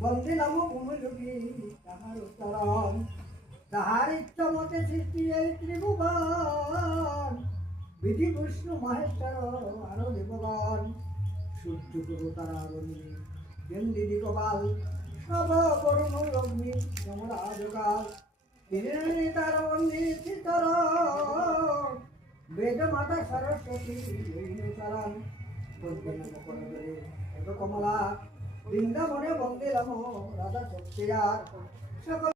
বন্দে নাম ভূমিযোগী তাহার উত্তরণ তাহার ইচ্ছা মতে সৃষ্টি এই ত্রিভুবন বিধি বিষ্ণু মহেশ্বর আরো দেবগণ সূর্য গুরু তারা রণী গেন্দিদি গোপাল সব করুণ অগ্নি যমরাজকাল তিনি তার বন্দি চিতর বেদ মাতা সরস্বতী চরণ বন্দে নম করবে কমলা বৃন্দাবনে বন্দে রাম রাধা চক্ষিয়ার সকল